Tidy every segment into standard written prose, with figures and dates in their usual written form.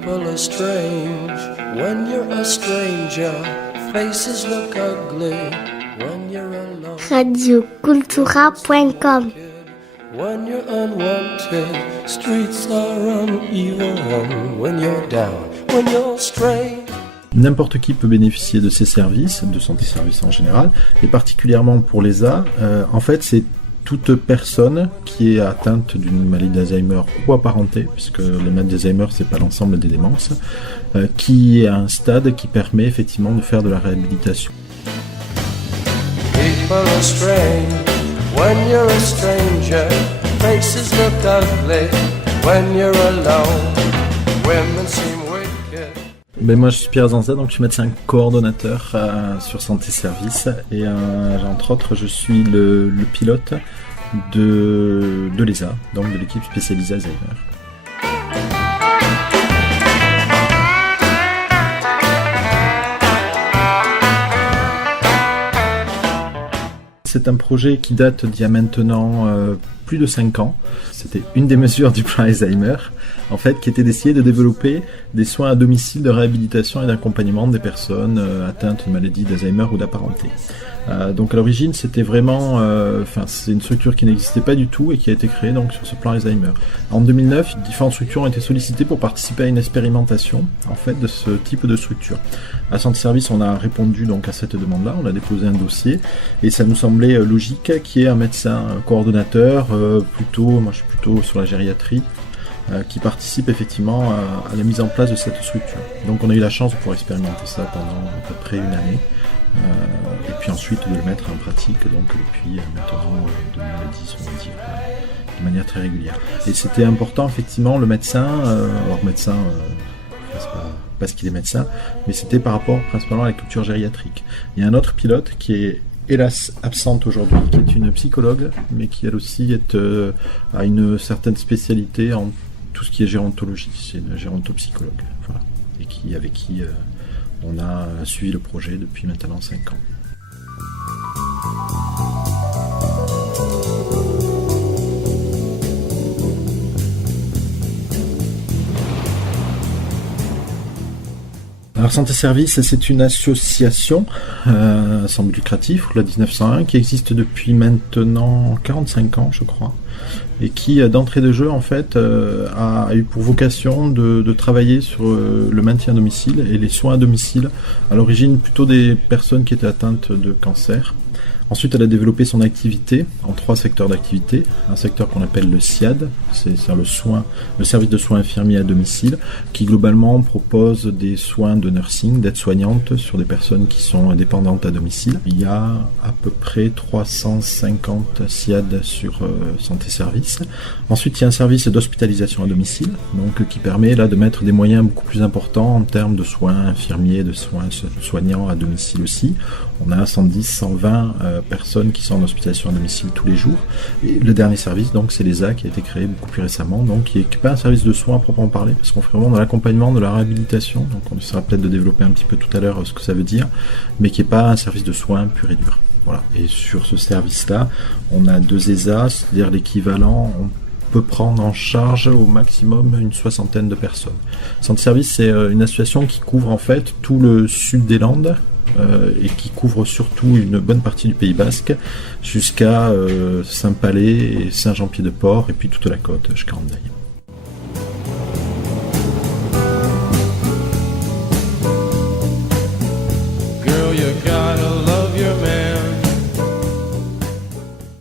People are strange when you're a stranger. Faces look ugly when you're alone. radiocultura.com When you're unwanted, streets are uneven. When you're down, when you're strange. N'importe qui peut bénéficier de ces services, de santé services en général, et particulièrement pour l'ESA, en fait c'est toute personne qui est atteinte d'une maladie d'Alzheimer ou apparentée, puisque les maladies d'Alzheimer c'est pas l'ensemble des démences, qui est à un stade qui permet effectivement de faire de la réhabilitation. People are strange when you're a stranger. Faces look ugly when you're alone. Women seem wicked. Ben moi je suis Pierre Zanza, donc je suis médecin coordonnateur sur santé service et entre autres je suis le pilote de l'ESA, donc de l'équipe spécialisée Alzheimer. C'est un projet qui date d'il y a maintenant plus de 5 ans. C'était une des mesures du plan Alzheimer, en fait, qui était d'essayer de développer des soins à domicile de réhabilitation et d'accompagnement des personnes atteintes de maladies d'Alzheimer ou d'apparenté. Donc à l'origine, c'était vraiment, c'est une structure qui n'existait pas du tout et qui a été créée donc sur ce plan Alzheimer. En 2009, différentes structures ont été sollicitées pour participer à une expérimentation en fait de ce type de structure. À Santé Service, on a répondu donc à cette demande-là, on a déposé un dossier et ça nous semblait logique qu'il y ait un médecin coordonnateur, moi je suis plutôt sur la gériatrie, qui participe effectivement à la mise en place de cette structure. Donc on a eu la chance de pouvoir expérimenter ça pendant à peu près une année. Et puis ensuite de le mettre en pratique donc depuis maintenant 2010 on va dire de manière très régulière. Et c'était important effectivement le médecin, c'est pas parce qu'il est médecin, mais c'était par rapport principalement à la culture gériatrique. Il y a un autre pilote qui est hélas absente aujourd'hui, qui est une psychologue, mais qui elle aussi a une certaine spécialité en tout ce qui est gérontologie, c'est une gérontopsychologue, voilà, et avec qui on a suivi le projet depuis maintenant 5 ans. Alors Santé Service, c'est une association sans but lucratif, la 1901, qui existe depuis maintenant 45 ans, je crois, et qui, d'entrée de jeu, en fait, a eu pour vocation de travailler sur le maintien à domicile et les soins à domicile, à l'origine plutôt des personnes qui étaient atteintes de cancer. Ensuite, elle a développé son activité en 3 secteurs d'activité. Un secteur qu'on appelle le SIAD, c'est le service de soins infirmiers à domicile, qui globalement propose des soins de nursing, d'aide-soignante sur des personnes qui sont dépendantes à domicile. Il y a à peu près 350 SIAD sur santé service. Ensuite, il y a un service d'hospitalisation à domicile, donc qui permet là de mettre des moyens beaucoup plus importants en termes de soins infirmiers, de soins soignants à domicile aussi. On a 110, 120 personnes qui sont en hospitalisation à domicile tous les jours. Et le dernier service, donc, c'est l'ESA qui a été créé beaucoup plus récemment, donc qui n'est pas un service de soins à proprement parler, parce qu'on fait vraiment de l'accompagnement, de la réhabilitation, donc on essaiera peut-être de développer un petit peu tout à l'heure ce que ça veut dire, mais qui n'est pas un service de soins pur et dur. Voilà. Et sur ce service-là, on a 2 ESA, c'est-à-dire l'équivalent, on peut prendre en charge au maximum une 60aine de personnes. Santé Service, c'est une association qui couvre en fait tout le sud des Landes, et qui couvre surtout une bonne partie du Pays Basque jusqu'à Saint-Palais et Saint-Jean-Pied-de-Port et puis toute la côte jusqu'à Hendaye. Girl, you gotta love your man.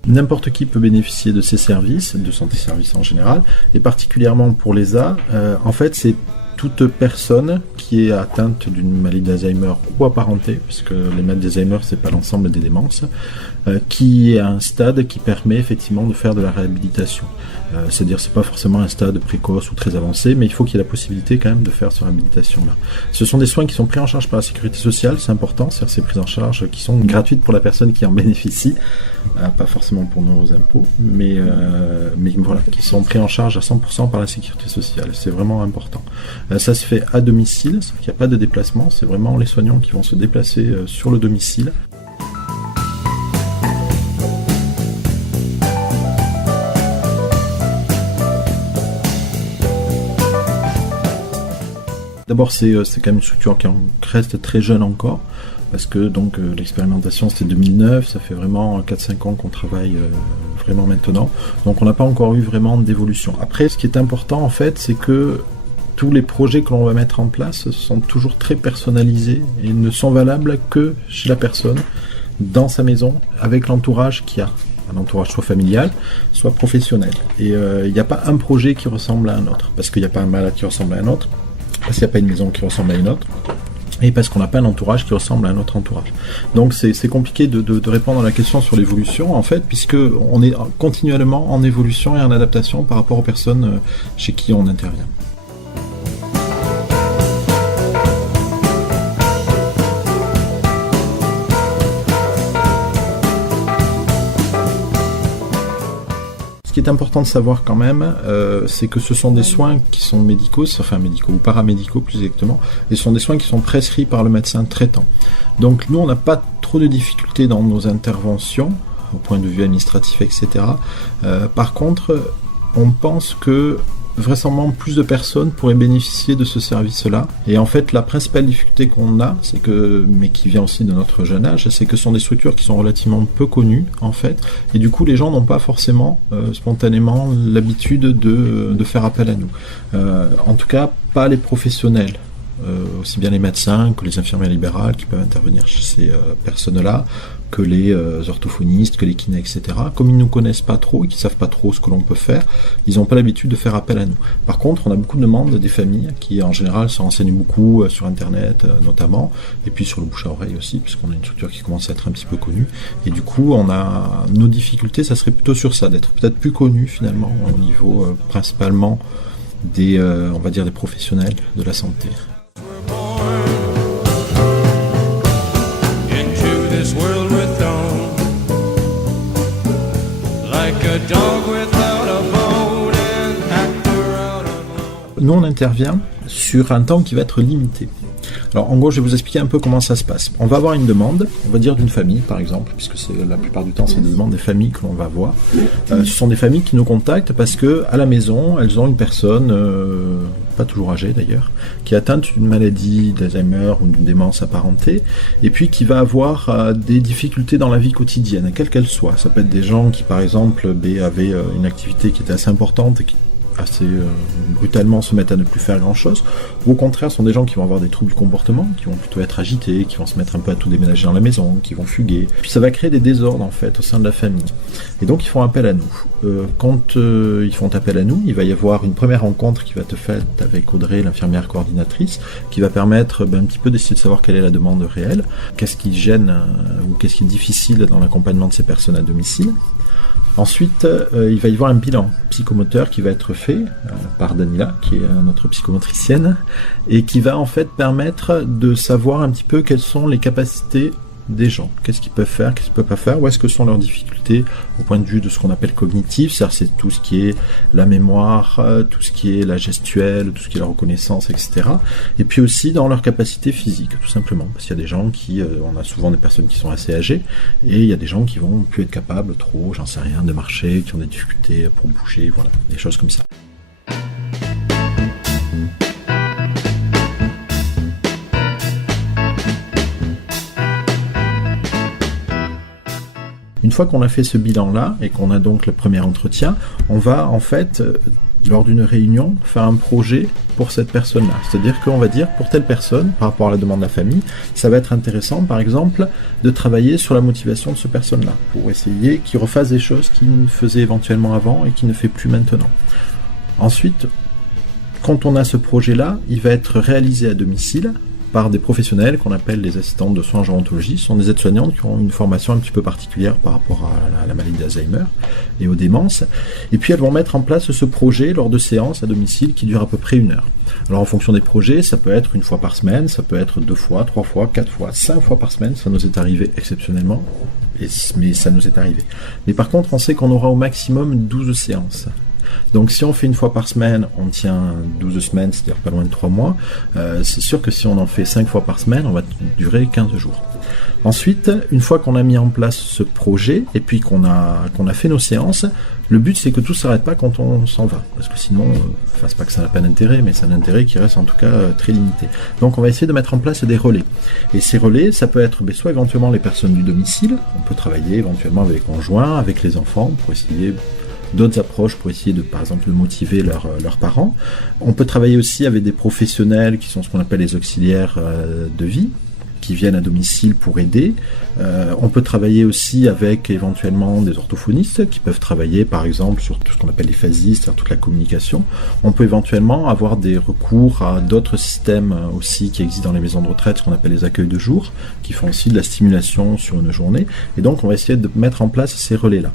N'importe qui peut bénéficier de ces services, de santé services en général, et particulièrement pour l'ESA, en fait c'est toute personne qui est atteinte d'une maladie d'Alzheimer ou apparentée, puisque les maladies d'Alzheimer c'est pas l'ensemble des démences, qui est à un stade qui permet effectivement de faire de la réhabilitation. C'est-à-dire c'est pas forcément un stade précoce ou très avancé, mais il faut qu'il y ait la possibilité quand même de faire cette réhabilitation-là. Ce sont des soins qui sont pris en charge par la sécurité sociale, c'est important, c'est-à-dire ces prises en charge qui sont gratuites pour la personne qui en bénéficie, pas forcément pour nos impôts, mais voilà, qui sont pris en charge à 100% par la sécurité sociale, c'est vraiment important. Ça se fait à domicile, c'est-à-dire qu'il n'y a pas de déplacement, c'est vraiment les soignants qui vont se déplacer sur le domicile. D'abord, c'est quand même une structure qui reste très jeune encore, parce que donc l'expérimentation c'était 2009, ça fait vraiment 4-5 ans qu'on travaille vraiment maintenant, donc on n'a pas encore eu vraiment d'évolution. Après, ce qui est important en fait, c'est que tous les projets que l'on va mettre en place sont toujours très personnalisés et ne sont valables que chez la personne, dans sa maison, avec l'entourage qu'il y a. Un entourage soit familial, soit professionnel. Et il n'y a pas un projet qui ressemble à un autre, parce qu'il n'y a pas un malade qui ressemble à un autre, parce qu'il n'y a pas une maison qui ressemble à une autre, et parce qu'on n'a pas un entourage qui ressemble à un autre entourage. Donc c'est compliqué de répondre à la question sur l'évolution, en fait, puisque on est continuellement en évolution et en adaptation par rapport aux personnes chez qui on intervient. Ce qui est important de savoir quand même, c'est que ce sont des soins qui sont médicaux, ou paramédicaux plus exactement, et ce sont des soins qui sont prescrits par le médecin traitant. Donc nous, on n'a pas trop de difficultés dans nos interventions, au point de vue administratif, etc. Par contre, on pense que vraisemblablement plus de personnes pourraient bénéficier de ce service-là. Et en fait, la principale difficulté qu'on a, mais qui vient aussi de notre jeune âge, c'est que ce sont des structures qui sont relativement peu connues, en fait. Et du coup, les gens n'ont pas forcément spontanément l'habitude de faire appel à nous. En tout cas, pas les professionnels. Aussi bien les médecins que les infirmières libérales qui peuvent intervenir chez ces personnes-là, que les orthophonistes, que les kinés, etc. Comme ils ne nous connaissent pas trop et qu'ils ne savent pas trop ce que l'on peut faire, ils n'ont pas l'habitude de faire appel à nous. Par contre, on a beaucoup de demandes des familles qui, en général, se renseignent beaucoup sur Internet, notamment, et puis sur le bouche à oreille aussi, puisqu'on a une structure qui commence à être un petit peu connue. Et du coup, on a nos difficultés, ça serait plutôt sur ça, d'être peut-être plus connu, finalement, au niveau principalement des, on va dire, des professionnels de la santé. Nous, on intervient sur un temps qui va être limité. Alors, en gros, je vais vous expliquer un peu comment ça se passe. On va avoir une demande, on va dire d'une famille, par exemple, puisque la plupart du temps, c'est des demandes des familles que l'on va voir. Ce sont des familles qui nous contactent parce que à la maison, elles ont une personne, pas toujours âgée d'ailleurs, qui est atteinte d'une maladie d'Alzheimer ou d'une démence apparentée, et puis qui va avoir des difficultés dans la vie quotidienne, quelle qu'elle soit. Ça peut être des gens qui, par exemple, avaient une activité qui était assez importante et qui assez brutalement se mettent à ne plus faire grand chose, ou au contraire sont des gens qui vont avoir des troubles du comportement, qui vont plutôt être agités, qui vont se mettre un peu à tout déménager dans la maison, qui vont fuguer, puis ça va créer des désordres en fait au sein de la famille, et donc ils font appel à nous. Quand ils font appel à nous, il va y avoir une première rencontre qui va être faite avec Audrey, l'infirmière coordinatrice, qui va permettre un petit peu d'essayer de savoir quelle est la demande réelle, qu'est-ce qui gêne ou qu'est-ce qui est difficile dans l'accompagnement de ces personnes à domicile. Ensuite, il va y avoir un bilan psychomoteur qui va être fait par Danila, qui est notre psychomotricienne, et qui va en fait permettre de savoir un petit peu quelles sont les capacités des gens, qu'est-ce qu'ils peuvent faire, qu'est-ce qu'ils peuvent pas faire, où est-ce que sont leurs difficultés au point de vue de ce qu'on appelle cognitif, c'est-à-dire c'est tout ce qui est la mémoire, tout ce qui est la gestuelle, tout ce qui est la reconnaissance, etc. Et puis aussi dans leurs capacités physiques, tout simplement, parce qu'il y a des gens qui, on a souvent des personnes qui sont assez âgées, et il y a des gens qui vont plus être capables trop, j'en sais rien, de marcher, qui ont des difficultés pour bouger, voilà, des choses comme ça. Une fois qu'on a fait ce bilan-là et qu'on a donc le premier entretien, on va en fait, lors d'une réunion, faire un projet pour cette personne-là. C'est-à-dire qu'on va dire, pour telle personne, par rapport à la demande de la famille, ça va être intéressant, par exemple, de travailler sur la motivation de cette personne-là, pour essayer qu'il refasse des choses qu'il faisait éventuellement avant et qu'il ne fait plus maintenant. Ensuite, quand on a ce projet-là, il va être réalisé à domicile, par des professionnels qu'on appelle les assistantes de soins en gérontologie. Ce sont des aides-soignantes qui ont une formation un petit peu particulière par rapport à la maladie d'Alzheimer et aux démences. Et puis elles vont mettre en place ce projet lors de séances à domicile qui durent à peu près 1 heure. Alors en fonction des projets, ça peut être 1 fois par semaine, ça peut être 2 fois, 3 fois, 4 fois, 5 fois par semaine. Ça nous est arrivé exceptionnellement, mais ça nous est arrivé. Mais par contre, on sait qu'on aura au maximum 12 séances. Donc si on fait 1 fois par semaine, on tient 12 semaines, c'est-à-dire pas loin de 3 mois. C'est sûr que si on en fait 5 fois par semaine, on va durer 15 jours. Ensuite, une fois qu'on a mis en place ce projet, et puis qu'on a fait nos séances, Le but, c'est que tout s'arrête pas quand on s'en va, parce que sinon, c'est pas que ça n'a pas d'intérêt, mais c'est un intérêt qui reste en tout cas très limité. Donc on va essayer de mettre en place des relais. Et ces relais, ça peut être soit éventuellement les personnes du domicile, on peut travailler éventuellement avec les conjoints, avec les enfants, pour essayer d'autres approches pour essayer de, par exemple, de motiver leurs parents. On peut travailler aussi avec des professionnels qui sont ce qu'on appelle les auxiliaires de vie, qui viennent à domicile pour aider. On peut travailler aussi avec éventuellement des orthophonistes qui peuvent travailler par exemple sur tout ce qu'on appelle les phasis, c'est-à-dire toute la communication. On peut éventuellement avoir des recours à d'autres systèmes aussi qui existent dans les maisons de retraite, ce qu'on appelle les accueils de jour, qui font aussi de la stimulation sur une journée. Et donc on va essayer de mettre en place ces relais-là.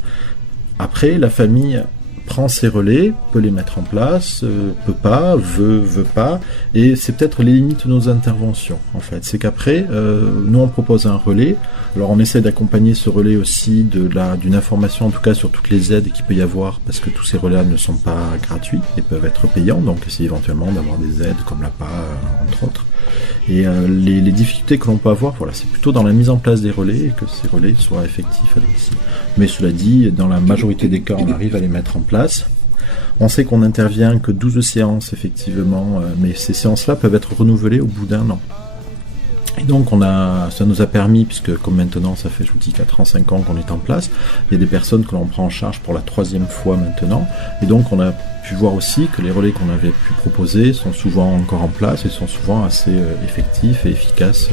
Après, la famille prend ces relais, peut les mettre en place, peut pas, veut pas, et c'est peut-être les limites de nos interventions, en fait. C'est qu'après, nous on propose un relais, alors on essaie d'accompagner ce relais aussi d'une information, en tout cas sur toutes les aides qu'il peut y avoir, parce que tous ces relais ne sont pas gratuits, et peuvent être payants, donc essayer éventuellement d'avoir des aides comme l'APA, entre autres. Et les difficultés que l'on peut avoir, voilà, c'est plutôt dans la mise en place des relais et que ces relais soient effectifs à domicile. Mais cela dit, dans la majorité des cas, on arrive à les mettre en place. On sait qu'on n'intervient que 12 séances, effectivement, mais ces séances-là peuvent être renouvelées au bout d'1 an. Et donc ça nous a permis, puisque comme maintenant ça fait je vous dis 4 ans, 5 ans qu'on est en place, il y a des personnes que l'on prend en charge pour la 3e fois maintenant, et donc on a pu voir aussi que les relais qu'on avait pu proposer sont souvent encore en place et sont souvent assez effectifs et efficaces,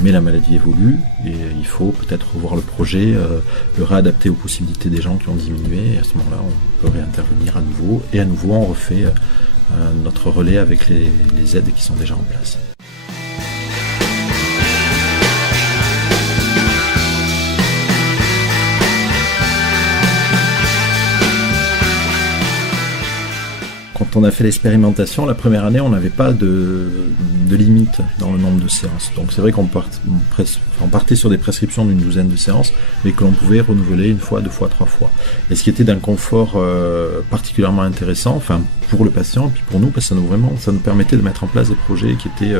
mais la maladie évolue et il faut peut-être revoir le projet, le réadapter aux possibilités des gens qui ont diminué, et à ce moment-là on peut réintervenir à nouveau, et à nouveau on refait notre relais avec les aides qui sont déjà en place. Quand on a fait l'expérimentation, la première année, on n'avait pas de limite dans le nombre de séances. Donc c'est vrai qu'on partait sur des prescriptions d'une 12aine de séances, mais que l'on pouvait renouveler 1 fois, 2 fois, 3 fois. Et ce qui était d'un confort particulièrement intéressant, enfin pour le patient et puis pour nous, parce que ça nous permettait de mettre en place des projets qui étaient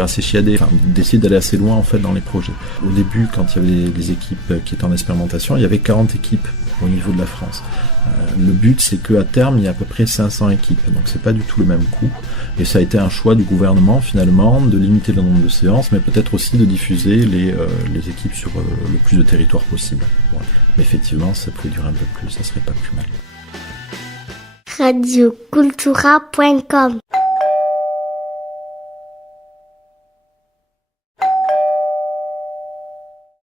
assez chiadés, enfin, d'essayer d'aller assez loin en fait dans les projets. Au début, quand il y avait des équipes qui étaient en expérimentation, il y avait 40 équipes au niveau de la France. Le but, c'est qu'à terme, il y a à peu près 500 équipes, donc c'est pas du tout le même coût. Et ça a été un choix du gouvernement, finalement, de limiter le nombre de séances, mais peut-être aussi de diffuser les équipes sur le plus de territoire possible. Voilà. Mais effectivement, ça pouvait durer un peu plus, ça serait pas plus mal. radiocultura.com